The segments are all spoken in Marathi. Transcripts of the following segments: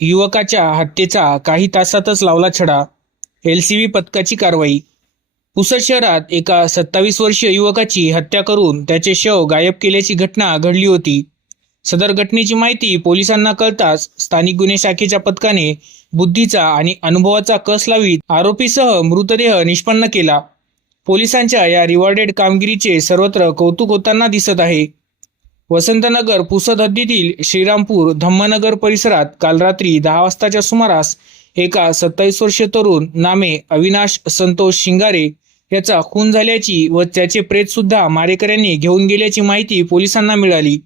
युवकाच्या हत्येचा काही तासातच लावला छडा. एल सी बी पथकाची कारवाई. पुसद शहरात एका सत्तावीस वर्षीय युवकाची हत्या करून त्याचे शव गायब केल्याची घटना घडली होती. सदर घटनेची माहिती पोलिसांना कळताच स्थानिक गुन्हे शाखेच्या पथकाने बुद्धीचा आणि अनुभवाचा कस लावीत आरोपीसह मृतदेह निष्पन्न केला. पोलिसांच्या या रिवॉर्डेड कामगिरीचे सर्वत्र कौतुक होताना दिसत आहे. वसंतनगर पुसद हद्दीतील श्रीरामपूर धम्मनगर परिसरात काल रात्री दहा वाजताच्या सुमारास एका सत्तावीस वर्षीय तरुण नामे अविनाश संतोष शिंगारे याचा खून झाल्याची व त्याचे प्रेत सुद्धा मारेकऱ्यांनी घेऊन गेल्याची माहिती पोलिसांना मिळाली.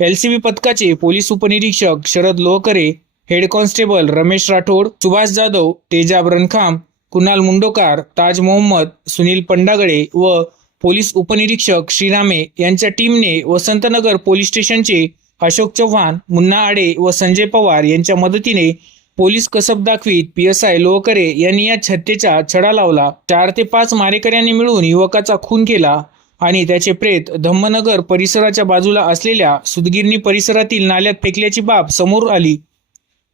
एलसीबी पथकाचे पोलीस उपनिरीक्षक शरद लोहकरे हेड कॉन्स्टेबल रमेश राठोड सुभाष जाधव तेजाब रणखाम कुणाल मुंडोकार ताज मोहम्मद सुनील पंडागळे व पोलीस उपनिरीक्षक श्रीरामे यांच्या टीमने वसंतनगर पोलीस स्टेशनचे अशोक चव्हाण मुन्ना आडे व संजय पवार यांच्या मदतीने पोलीस कसब दाखवीत पी एस आय लोहकरे यांनी या छत्तेचा छडा लावला. चार ते पाच मारेकऱ्यांनी मिळून युवकाचा खून केला आणि त्याचे प्रेत धम्मनगर परिसराच्या बाजूला असलेल्या सुदगिरणी परिसरातील नाल्यात फेकल्याची बाब समोर आली.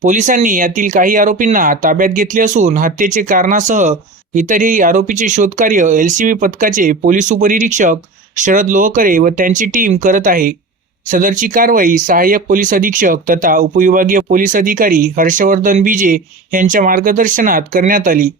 पोलिसांनी यातील काही आरोपींना ताब्यात घेतले असून हत्येचे कारणासह इतरही आरोपीचे शोधकार्य एलसीबी पथकाचे पोलीस उपनिरीक्षक शरद लोहकरे व त्यांची टीम करत आहे. सदरची कारवाई सहाय्यक पोलीस अधीक्षक तथा उपविभागीय पोलीस अधिकारी हर्षवर्धन बीजे यांच्या मार्गदर्शनात करण्यात आली.